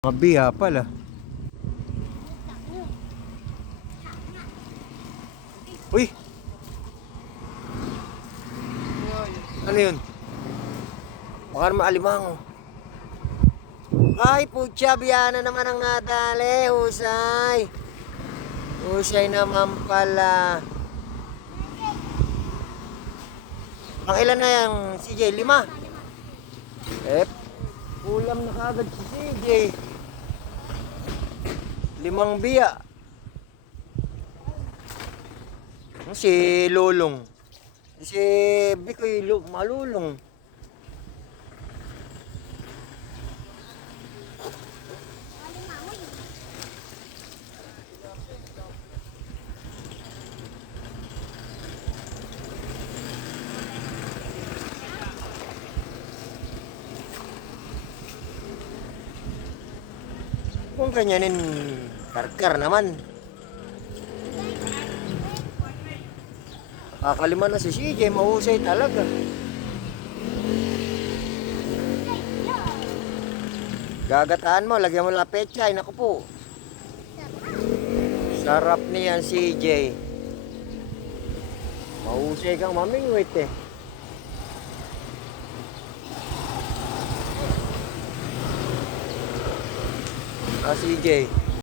Mabiya pala. Uy! Ano yun? Baka naman alimango. Ay, putya, biyana naman ang natali. Husay. Husay naman pala. Ang ilan na yan, CJ? 5? Eh, ulam na kagad si CJ. 5 biya. Si Lulong. Si Bikoy malulong. Kung kanyanin, karkar naman. Kakalima na si CJ, mahusay talaga. Gagataan mo, lagyan mo lang pechay, naku po. Sarap niyan CJ. Mahusay kang mamingwit eh. CJ.